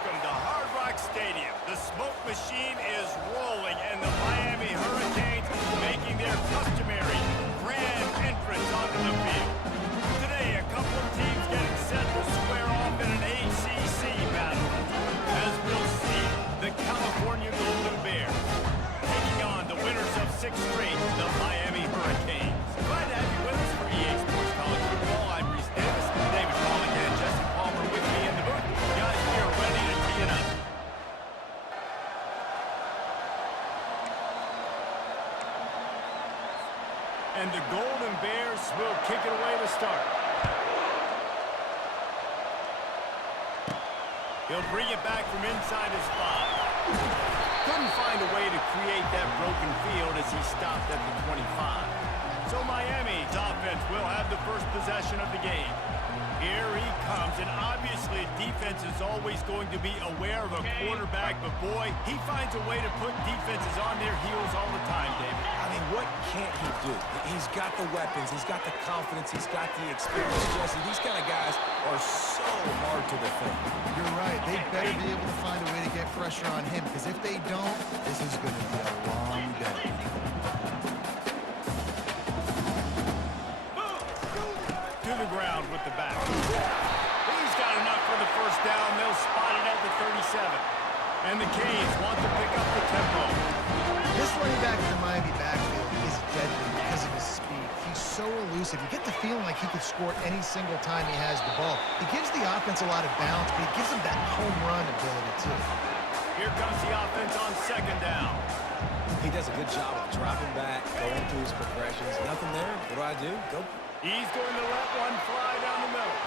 Welcome to Hard Rock Stadium. The smoke machine is rolling, and the Miami Hurricanes making their customary grand entrance onto the field. Today, a couple of teams getting set to square off in an ACC battle. As we'll see, the California Golden Bears taking on the winners of 6 straight, the Miami Hurricanes. Glad to have you with us for EA Sports College Football. I'm Reese Davis, David Pollock, and Jesse Palmer with me in the booth. Guys, we are ready to tee it up. And the Golden Bears will kick it away to start. He'll bring it back from inside his 5. Couldn't find a way to create that broken field as he stopped at the 25. So Miami's offense will have the first possession of the game. Here he comes, and obviously defense is always going to be aware of a quarterback, but boy, he finds a way to put defenses on their heels all the time, David. I mean, what can't he do? He's got the weapons, he's got the confidence, he's got the experience. Jesse, these kind of guys are so hard to defend. You're right. They better be able to find a way to get pressure on him, because if they don't, this is going to be a long day. To the ground with the back. He's got enough for the first down. They'll spot it at the 37. And the Canes want to pick up the tempo. This running back in the Miami backfield is deadly because of his speed. He's so elusive. You get the feeling like he could score any single time he has the ball. He gives the offense a lot of balance, but he gives them that home run ability too. Here comes the offense on 2nd down. He does a good job of dropping back, going through his progressions. Nothing there. What do? Go. He's going to let one fly down the middle.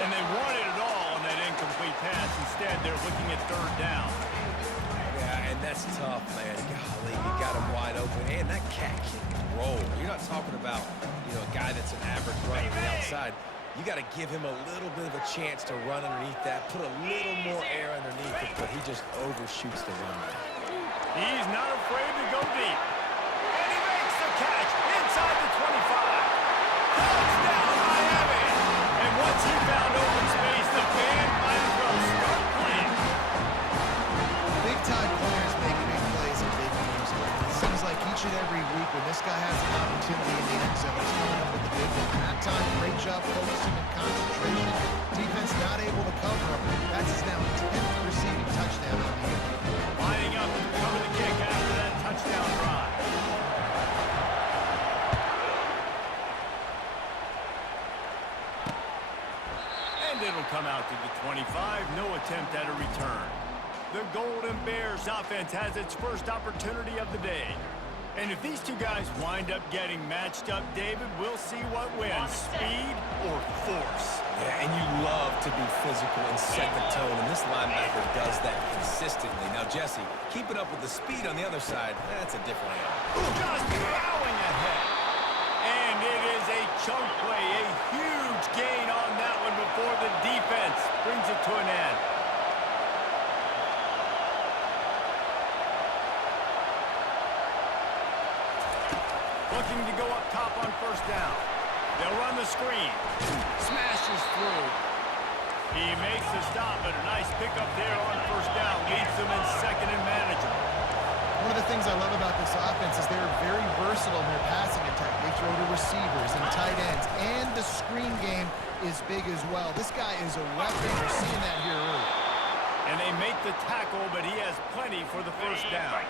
And they wanted it all on that incomplete pass. Instead, they're looking at 3rd down. Yeah, and that's tough, man. Golly, you got him wide open. And that cat can roll. You're not talking about, a guy that's an average runner on the outside. You got to give him a little bit of a chance to run underneath that, put a little more air underneath it, but he just overshoots the run there. He's not afraid to go deep. And he makes the catch inside the 25. Touchdown, Miami! And once he found open space, the band might as well start playing. Big-time players make big plays in big games. It seems like each and every week when this guy has an opportunity in the end zone, he's coming up with the big one. That time, great job focusing and concentration. Defense not able to cover him. That's his now 10th receiving touchdown on the year. Lining up to cover the kick after that touchdown drive. And it'll come out to the 25. No attempt at a return. The Golden Bears offense has its first opportunity of the day. And if these two guys wind up getting matched up, David, we'll see what wins, speed or force. Yeah, and you love to be physical and set the tone, and this linebacker does that consistently. Now, Jesse, keep it up with the speed on the other side. That's a different animal. Just plowing ahead. And it is a chunk play, a huge gain on that one before the defense brings it to an end. Looking to go up top on 1st down. They'll run the screen. Smashes through. He makes the stop, but a nice pickup there on 1st down. Leads them in 2nd and manageable. One of the things I love about this offense is they're very versatile in their passing attack. They throw to receivers and tight ends, and the screen game is big as well. This guy is a weapon. We're seeing that here early. And they make the tackle, but he has plenty for the 1st down.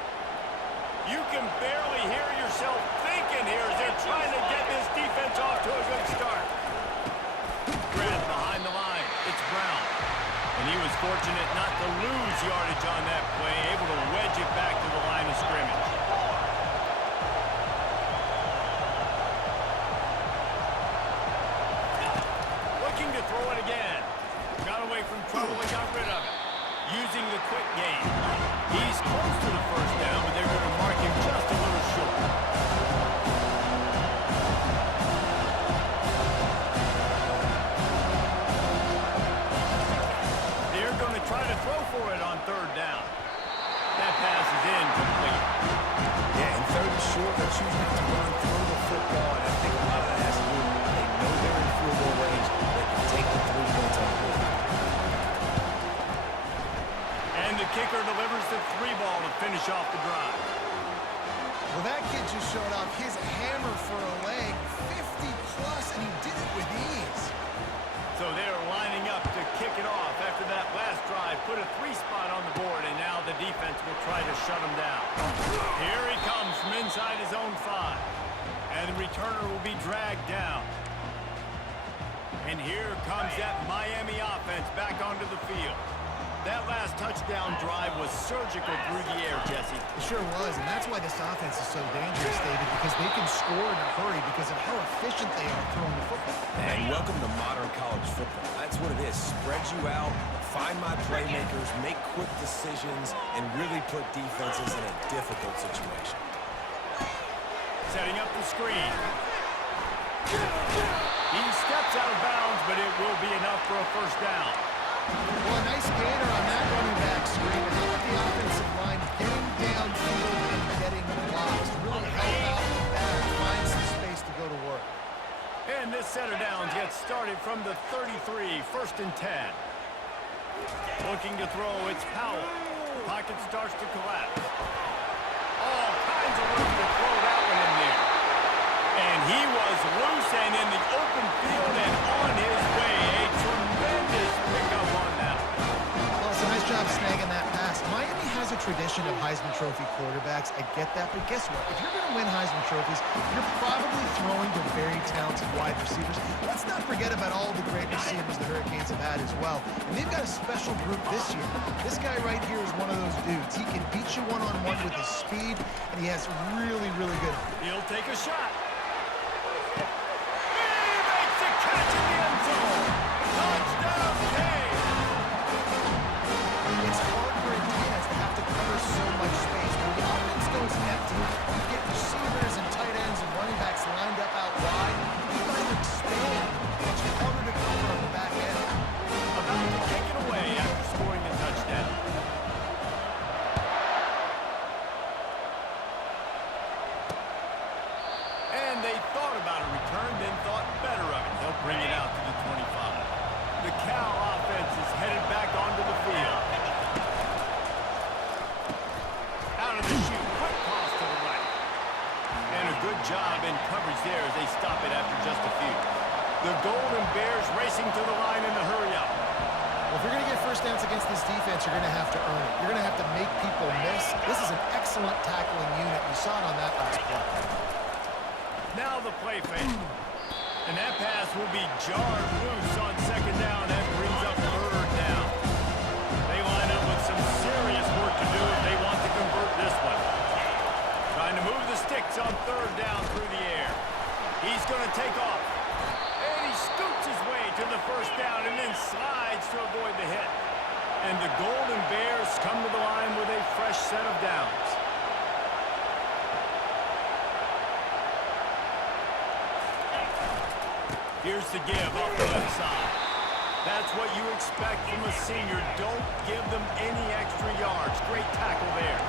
You can barely hear yourself thinking here as they're trying to get this defense off to a good start. Grab behind the line. It's Brown. And he was fortunate not to lose yardage on that play, able to wedge it back to the line of scrimmage. Looking to throw it again. Got away from trouble and got rid of it. Using the quick game. He's close to the 1st down, but they're going to mark him just a little short. They're going to try to throw for it on 3rd down. That pass is incomplete. Yeah, and 3rd and short, they're choosing to run through the football, and I think a lot of that has to do with they know they're in field goal range. They can take the 3 points on the board. the kicker delivers the 3-ball to finish off the drive. Well, that kid just showed off his hammer for a leg, 50-plus, and he did it with ease. So they're lining up to kick it off after that last drive. Put a 3-spot on the board, and now the defense will try to shut him down. Here he comes from inside his own 5. And the returner will be dragged down. And here comes that Miami offense back onto the field. That last touchdown drive was surgical through the air, Jesse. It sure was, and that's why this offense is so dangerous, David, because they can score in a hurry because of how efficient they are throwing the football. And welcome to modern college football. That's what it is. Spread you out, find my playmakers, make quick decisions, and really put defenses in a difficult situation. Setting up the screen. He steps out of bounds, but it will be enough for a first down. Well, a nice gainer on that running back screen. How about the offensive line getting downfield and getting blocks to really help out the back, find some space to go to work. And this setter downs gets started from the 33, 1st and 10. Looking to throw, it's Powell. Pocket starts to collapse. All kinds of room to throw that one in there. And he was loose and in the open field and on his way. A tremendous pickup on that. Well, it's a nice job snagging that pass. Miami has a tradition of Heisman Trophy quarterbacks. I get that, but guess what? If you're going to win Heisman Trophies, you're probably throwing to very talented wide receivers. Let's not forget about all the great receivers the Hurricanes have had as well. And they've got a special group this year. This guy right here is one of those dudes. He can beat you one-on-one with his speed, and he has really, really good. He'll take a shot. Catch in the end zone. Touchdown, Kane. It's hard for a defense to have to cover so much space. When the offense goes empty, you get receivers and tight ends and running backs lined up out wide. You've got to expand. It's harder to cover on the back end. About to kick it away after scoring the touchdown. And they thought about a return, then thought better of it. They'll bring it out to the 25. The Cal offense is headed back onto the field. Out of the chute, quick toss to the right. And a good job in coverage there as they stop it after just a few. The Golden Bears racing to the line in the hurry-up. Well, if you're going to get first downs against this defense, you're going to have to earn it. You're going to have to make people miss. This is an excellent tackling unit. You saw it on that last play. Now the play fake. And that pass will be jarred loose on 2nd down. That brings up 3rd down. They line up with some serious work to do if they want to convert this one. Trying to move the sticks on 3rd down through the air. He's going to take off. And he scoots his way to the 1st down and then slides to avoid the hit. And the Golden Bears come to the line with a fresh set of downs. Here's the give off the left side. That's what you expect from a senior. Don't give them any extra yards. Great tackle there.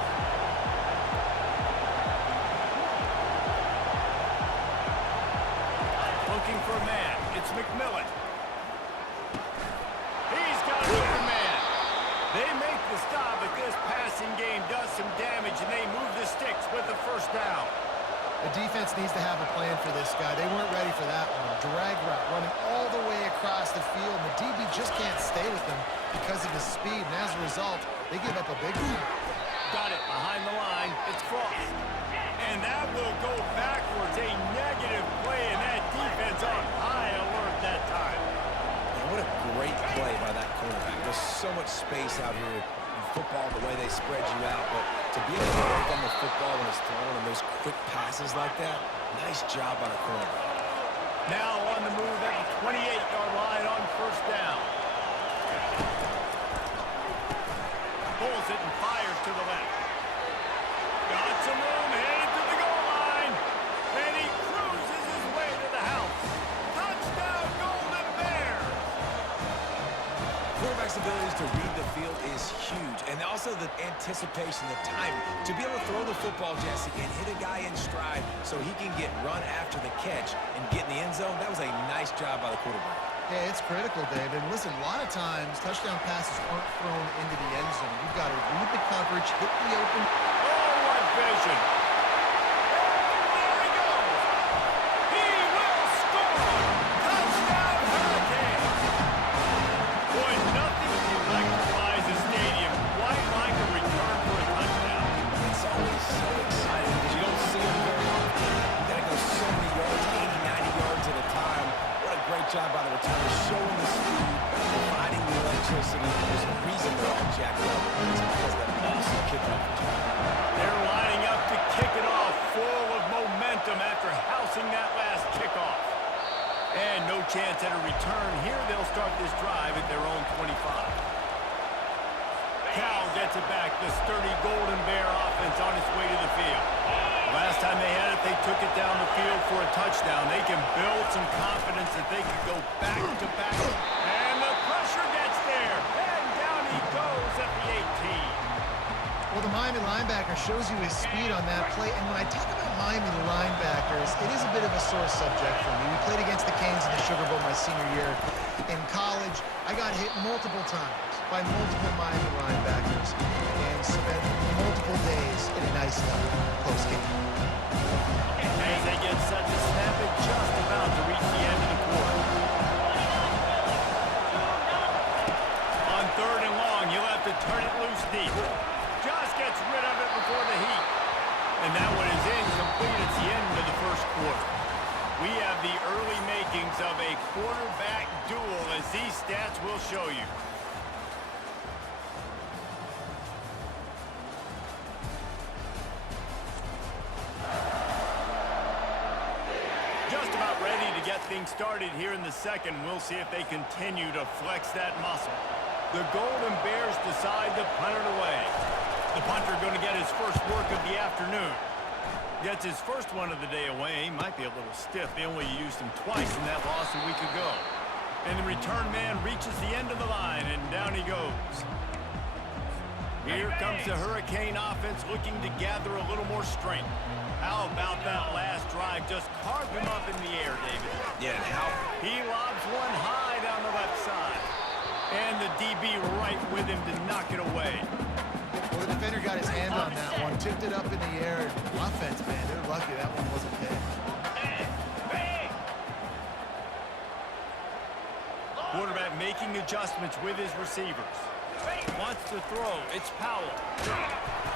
Looking for a man. It's McMillan. He's got an open man. They make the stop, but this passing game does some damage, and they move the sticks with the 1st down. The defense needs to have a plan for this guy. They weren't ready for that one. Drag route, running all the way across the field, and the DB just can't stay with him because of his speed, and as a result, they give up a big one. Got it behind the line. It's Frost. And that will go backwards. A negative play, and that defense on high alert that time. Man, what a great play by that quarterback. There's so much space out here in football, the way they spread you out, but to be able to work on the football when it's thrown and those quick passes like that, nice job by the quarterback. Now on the move at the 28-yard line on 1st down. Pulls it and fires to the left. Got some room, headed to the goal line. And he cruises his way to the house. Touchdown, Golden Bears! Quarterback's abilities to read the field is huge, and also the anticipation, the timing. To be able to throw the football, Jesse, and hit a guy in stride so he can get run after the catch and get in the end zone, that was a nice job by the quarterback. Yeah, it's critical, David. And listen, a lot of times touchdown passes aren't thrown into the end zone. You've got to read the coverage, hit the open. Oh, what vision. There he goes. He will score. Touchdown, Hurricane. Boy, nothing electrifies a stadium quite like a return for a touchdown. It's always so exciting because you don't see them very often. You got to go so many yards, 80, 90 yards at a time. What a great job by the returner, showing the speed, providing the electricity. There's a reason they're all jacked up. It's because of that awesome kickoff return. They're lining up to kick it off, full of momentum after housing that last kickoff. And no chance at a return here. They'll start this drive at their own 25. Cal gets it back. The sturdy Golden Bear offense on its way to the field. Last time they had it, they took it down the field for a touchdown. They can build some confidence that they can go back to back. And the pressure gets there. And down he goes at the 18. Well, the Miami linebacker shows you his speed on that play. And when I talk about Miami linebackers, it is a bit of a sore subject for me. We played against the Canes in the Sugar Bowl my senior year in college. I got hit multiple times by multiple Miami linebackers and spent multiple days in an iced out close game. As they get set to snap it, just about to reach the end of the quarter. On 3rd and long, you'll have to turn it loose deep. Just gets rid of it before the heat. And that one is incomplete. It's the end of the first quarter. We have the early makings of a quarterback duel, as these stats will show you. Just about ready to get things started here in the second. We'll see if they continue to flex that muscle. The Golden Bears decide to punt it away. The punter going to get his first work of the afternoon. Gets his first one of the day away. He might be a little stiff. They only used him twice in that loss a week ago. And the return man reaches the end of the line, and down he goes. Here comes the Hurricane offense looking to gather a little more strength. How about that last drive? Just carved him up in the air, David. Yeah, and how? He lobs one high down the left side. And the DB right with him to knock it away. Well, the defender got his hand on that one, tipped it up in the air. Offense, man, they're lucky that one wasn't picked. Quarterback making adjustments with his receivers. Wants to throw. It's Powell.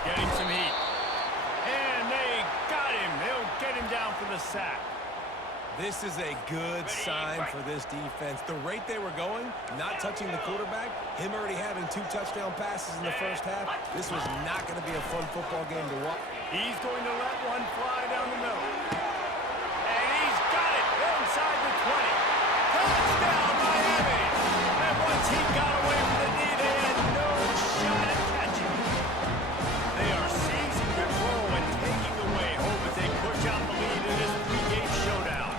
Getting some heat. And they got him. They'll get him down for the sack. This is a good sign for this defense. The rate they were going, not touching the quarterback, him already having 2 touchdown passes in the first half, this was not going to be a fun football game to watch. He's going to let one fly down the middle. And he's got it inside the 20. Touchdown, Miami! And once he got away from the knee, they had no shot at catching him. They are seizing control and taking away hope as they push out the lead in this pregame showdown.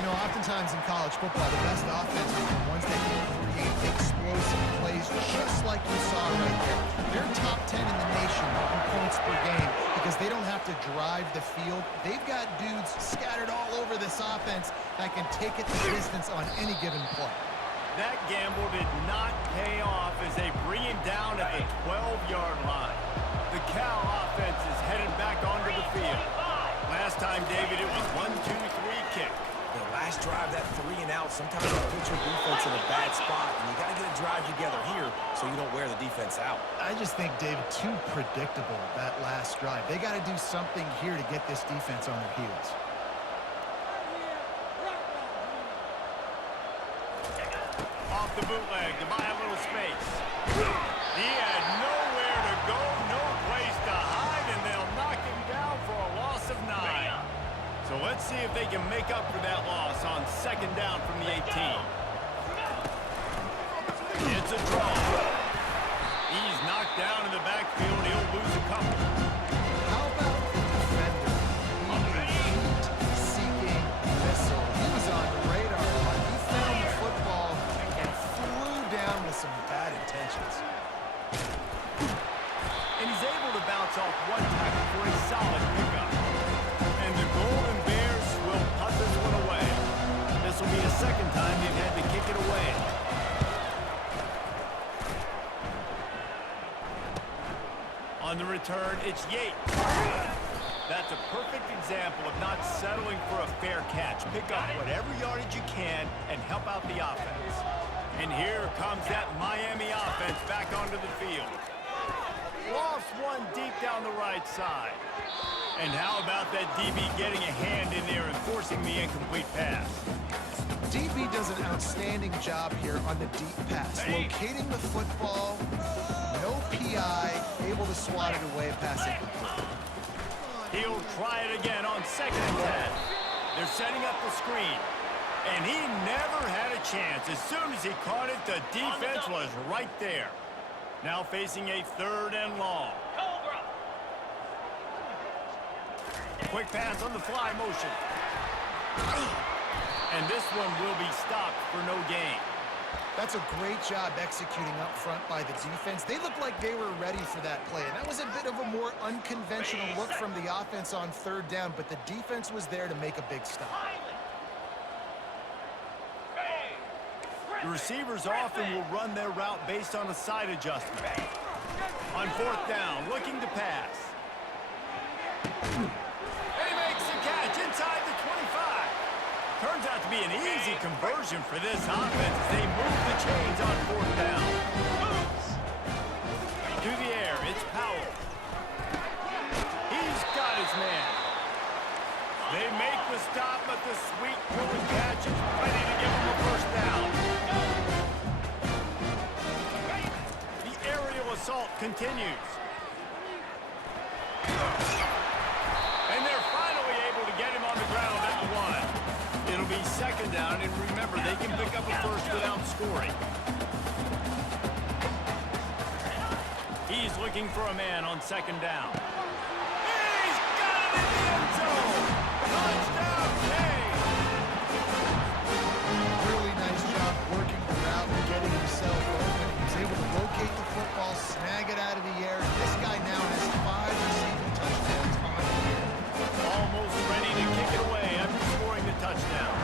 You know, oftentimes in college football, the best offenses are the ones that can create explosive plays, just like you saw right there. They're top 10 in the nation in points per game because they don't have to drive the field. They've got dudes scattered all over this offense that can take it the distance on any given play. That gamble did not pay off as they bring him down at the 12-yard line. The Cal offense is headed back onto the field. Last time, David, it was 1-2-3 kick. The last drive, that 3 and out, sometimes you put your defense in a bad spot, and you got to get a drive together here so you don't wear the defense out. I just think, David, too predictable, that last drive. They got to do something here to get this defense on their heels. Off the bootleg to buy a little space. He had nowhere to go, no place to hide, and they'll knock him down for a loss of 9. So let's see if they can make up for that loss on 2nd down from the 18. It's a draw. He's knocked down in the backfield. He'll lose a couple. How about the defender being a heat-seeking missile? He was on the radar line. He found the football and flew down with some bad intentions. And he's able to bounce off one tackle for a solid pickup. And the Golden Bears will punt this one away. The This will be the second time they've had to kick it away. On the return, it's Yates. That's a perfect example of not settling for a fair catch. Pick up whatever yardage you can and help out the offense. And here comes that Miami offense back onto the field. Lost one deep down the right side. And how about that DB getting a hand in there and forcing the incomplete pass? DB does an outstanding job here on the deep pass. Locating the football, no PI, able to swat it away, pass incomplete. He'll try it again on 2nd and 10. They're setting up the screen. And he never had a chance. As soon as he caught it, the defense was right there. Now facing a 3rd and long. Quick pass on the fly motion. And this one will be stopped for no gain. That's a great job executing up front by the defense. They looked like they were ready for that play. And that was a bit of a more unconventional look from the offense on 3rd down, but the defense was there to make a big stop. The receivers often will run their route based on a side adjustment. On 4th down, looking to pass. And he makes the catch inside the 25. Turns out to be an easy conversion for this offense as they move the chains on 4th down. To the air, it's Powell. He's got his man. They make the stop, but the sweet pulling catch is ready to give them a 1st down. The aerial assault continues. And they're finally able to get him on the ground at the 1. It'll be 2nd down, and remember, they can pick up a 1st without scoring. He's looking for a man on 2nd down. He's got it in the end zone! Touchdown, James! Really nice job working the route and getting himself open. He was able to locate the football, snag it out of the air. This guy now has 5 receiving touchdowns on the year. Almost ready to kick it away after scoring the touchdown.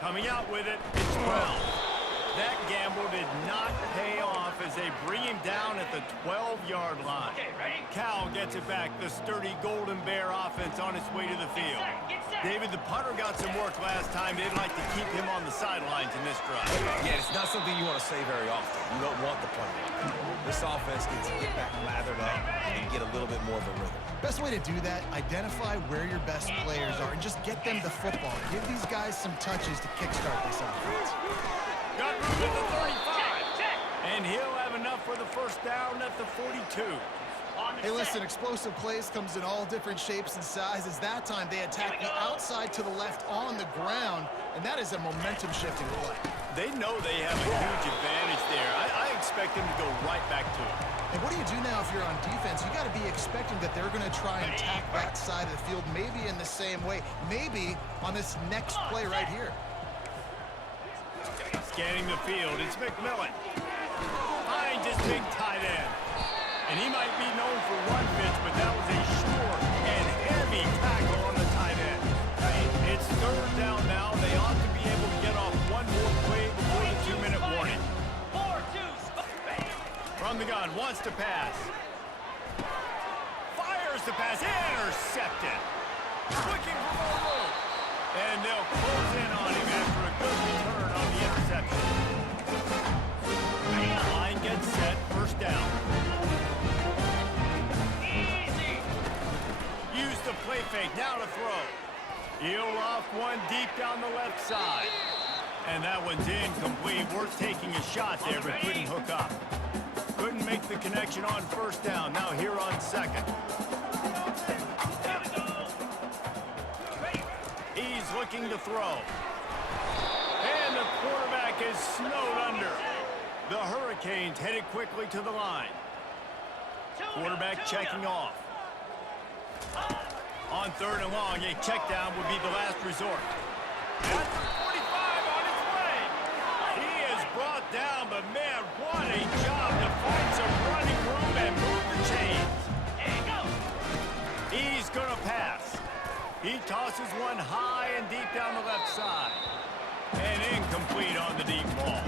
Coming out with it, it's Brown. That gamble did not pay off as they bring him down at the 12-yard line. Cal gets it back, the sturdy Golden Bear offense on its way to the field. David, the punter got some work last time. They'd like to keep him on the sidelines in this drive. Yeah, it's not something you want to say very often. You don't want the punter. This offense needs to get back lathered up and get a little bit more of a rhythm. Best way to do that, identify where your best players are and just get them the football. Give these guys some touches to kickstart this offense. Got room at the 35. And he'll have enough for the 1st down at the 42. Hey, listen, explosive plays comes in all different shapes and sizes. That time, they attack the outside to the left on the ground, and that is a momentum-shifting play. They know they have a huge advantage there. I expect them to go right back to it. And what do you do now if you're on defense? You got to be expecting that they're going to try and attack that side of the field, maybe in the same way, maybe on this next play right here. Scanning the field, it's McMillan. Finds his big tight end. And he might be known for run fits, but that was a short and heavy tackle on the tight end. It's 3rd down now. They ought to be able to get off one more play before the 2-minute warning. From the gun, wants to pass. Fires the pass, intercepted. Looking for more room. And they'll close in on him after a good return on the interception. Line gets set, 1st down. Use the play fake, now to throw. He'll loft one deep down the left side. And that one's incomplete. Worth taking a shot there, but couldn't hook up. Couldn't make the connection on 1st down. Now here on 2nd. He's looking to throw. And the quarterback is snowed under. The Hurricanes headed quickly to the line. Quarterback checking off. On 3rd and long, a check down would be the last resort. At the 45 on its way. He is brought down, but man, what a job to find some running room and move the chains. He He tosses one high and deep down the left side. And incomplete on the deep ball.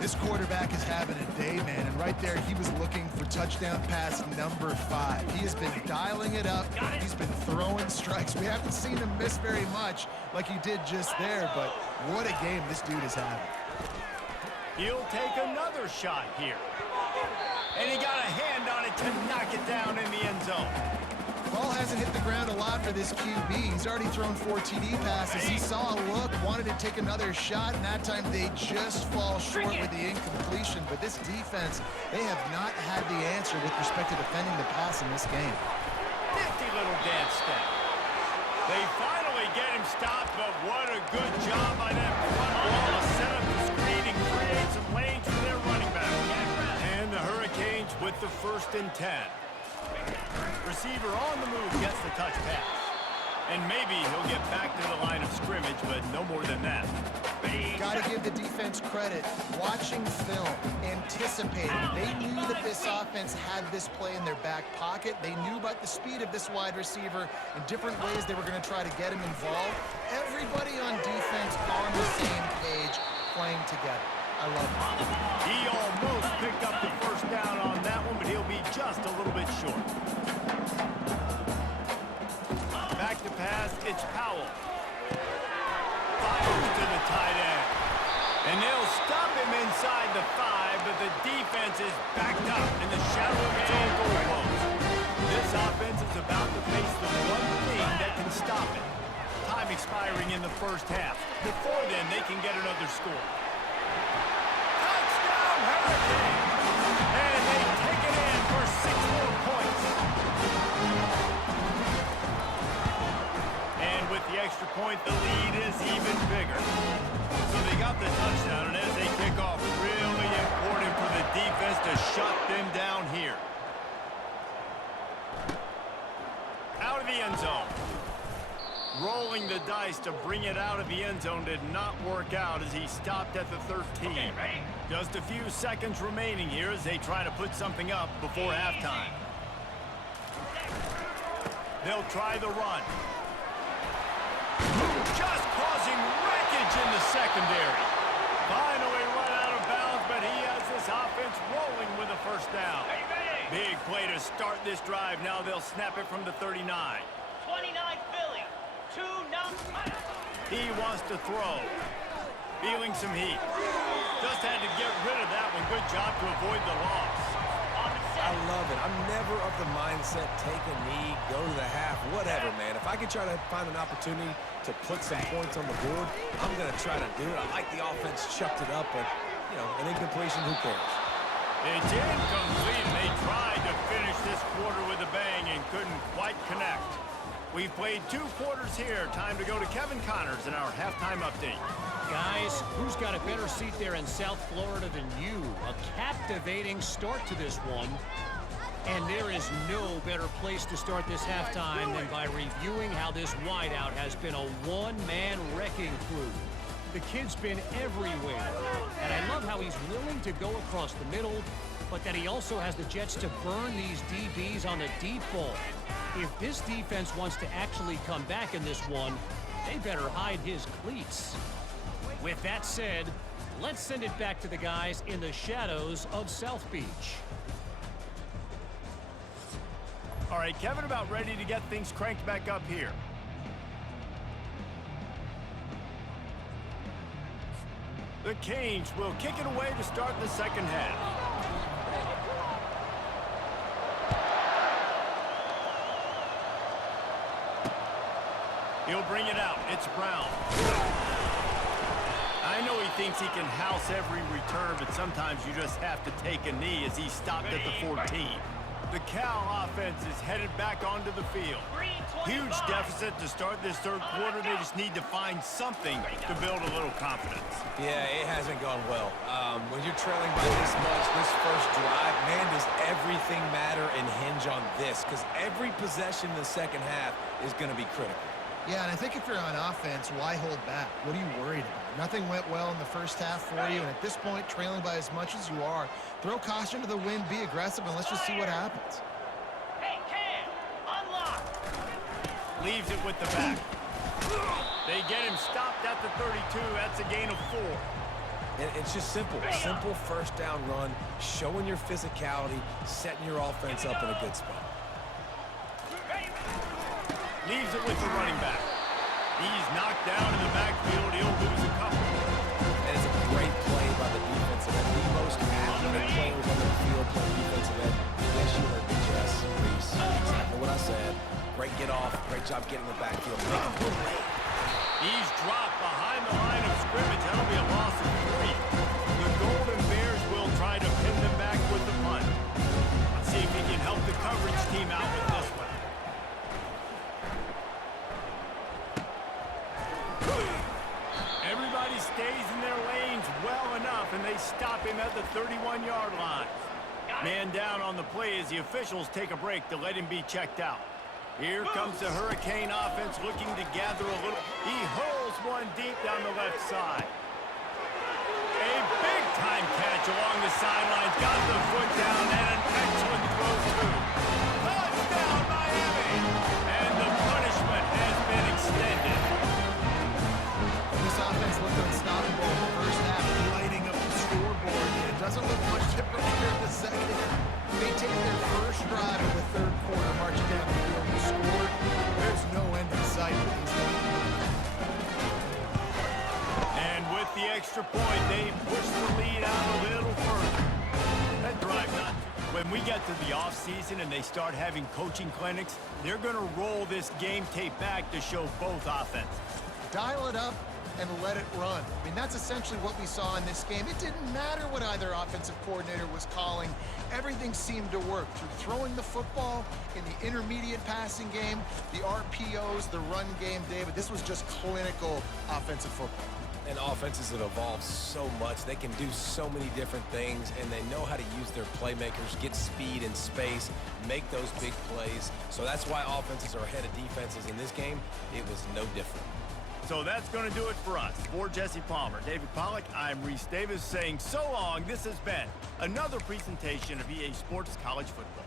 This quarterback is having a day, man, and right there he was looking for touchdown pass number 5. He has been dialing it up. He's been throwing strikes. We haven't seen him miss very much like he did just there, but what a game this dude is having. He'll take another shot here. And he got a hand on it to knock it down in the end zone. Ball hasn't hit the ground a lot for this QB. He's already thrown 4 TD passes. He saw a look, wanted to take another shot, and that time they just fall short with the incompletion. But this defense, they have not had the answer with respect to defending the pass in this game. Nifty little dance step. They finally get him stopped, but what a good job by that front wall to set up the screen and create some lanes for their running back. And the Hurricanes with the 1st and 10. Receiver on the move gets the touch pass. And maybe he'll get back to the line of scrimmage, but no more than that. Got to give the defense credit. Watching film, anticipating. They knew that this offense had this play in their back pocket. They knew about the speed of this wide receiver and different ways they were going to try to get him involved. Everybody on defense on the same page, playing together. I love it. He almost picked up the 1st down on that one, but he'll be just a little bit short. Back to pass, it's Powell. Fires to the tight end. And they'll stop him inside the 5, but the defense is backed up in the shadow of its own goalpost. This offense is about to face the one thing that can stop it. Time expiring in the 1st half. Before then, they can get another score. Touchdown, Hurricane! And they take it in for 6 more points. And with the extra point, the lead is even bigger. So they got the touchdown, and as they kick off, really important for the defense to shut them down here. Out of the end zone. Rolling the dice to bring it out of the end zone did not work out as he stopped at the 13. Okay, just a few seconds remaining here as they try to put something up before halftime. They'll try the run. Just causing wreckage in the secondary. Finally run out of bounds, but he has this offense rolling with a 1st down. Big play to start this drive. Now they'll snap it from the 39. 29 Philly. 2 now. He wants to throw. Feeling some heat. Just had to get rid of that one. Good job to avoid the loss. I love it. I'm never of the mindset, take a knee, go to the half, whatever, man. If I can try to find an opportunity to put some points on the board, I'm going to try to do it. I like the offense chucked it up, but, you know, an incompletion, who cares? It's incomplete. They tried to finish this quarter with a bang and couldn't quite connect. We've played 2 quarters here. Time to go to Kevin Connors in our halftime update. Guys, who's got a better seat there in South Florida than you? A captivating start to this one. And there is no better place to start this halftime than by reviewing how this wideout has been a one-man wrecking crew. The kid's been everywhere. And I love how he's willing to go across the middle, but that he also has the jets to burn these DBs on the deep ball. If this defense wants to actually come back in this one, they better hide his cleats. With that said, let's send it back to the guys in the shadows of South Beach. All right, Kevin, about ready to get things cranked back up here. The Canes will kick it away to start the 2nd half. He'll bring it out. It's Brown. I know he thinks he can house every return, but sometimes you just have to take a knee as he stopped at the 14. The Cal offense is headed back onto the field. Huge deficit to start this 3rd quarter. They just need to find something to build a little confidence. Yeah, it hasn't gone well. When you're trailing by this much, this 1st drive, man, does everything matter and hinge on this? Because every possession in the 2nd half is going to be critical. Yeah, and I think if you're on offense, why hold back? What are you worried about? Nothing went well in the 1st half for you, and at this point, trailing by as much as you are, throw caution to the wind, be aggressive, and let's just see what happens. Hey, Cam, unlock. Leaves it with the back. They get him stopped at the 32. That's a gain of 4. And it's just simple. Simple first down run, showing your physicality, setting your offense up in a good spot. Leaves it with the running back. He's knocked down in the backfield. He'll lose a couple. And it's a great play by the defensive end. The most accurate players on the field play defensive end. Yes, you heard me, Jess, Reese. Exactly what I said. Great get off. Great job getting in the backfield. Making good play. He's dropped behind the line of scrimmage. That'll be a loss of 3. The Golden Bears will try to pin them back with the punt. Let's see if he can help the coverage team out with this one. Everybody stays in their lanes well enough, and they stop him at the 31-yard line. Man down on the play as the officials take a break to let him be checked out. Here comes the Hurricane offense looking to gather a little. He hurls one deep down the left side. A big-time catch along the sidelines. Got the foot down and an excellent throw, too. Touchdown, Miami! And the punishment has been extended. This offense looked unstoppable in the first half, lighting up the scoreboard. It doesn't look much different here in the second. They take their first drive of the third quarter, marching down the field to score. There's no end in sight for these guys. And with the extra point, they push the lead out a little further. That drive not. When we get to the offseason and they start having coaching clinics, they're going to roll this game tape back to show both offenses. Dial it up and let it run. I mean, that's essentially what we saw in this game. It didn't matter what either offensive coordinator was calling. Everything seemed to work through throwing the football in the intermediate passing game, the RPOs, the run game, David. This was just clinical offensive football. And offenses have evolved so much. They can do so many different things, and they know how to use their playmakers, get speed and space, make those big plays. So that's why offenses are ahead of defenses in this game. It was no different. So that's going to do it for us. For Jesse Palmer, David Pollack, I'm Reese Davis saying so long. This has been another presentation of EA Sports College Football.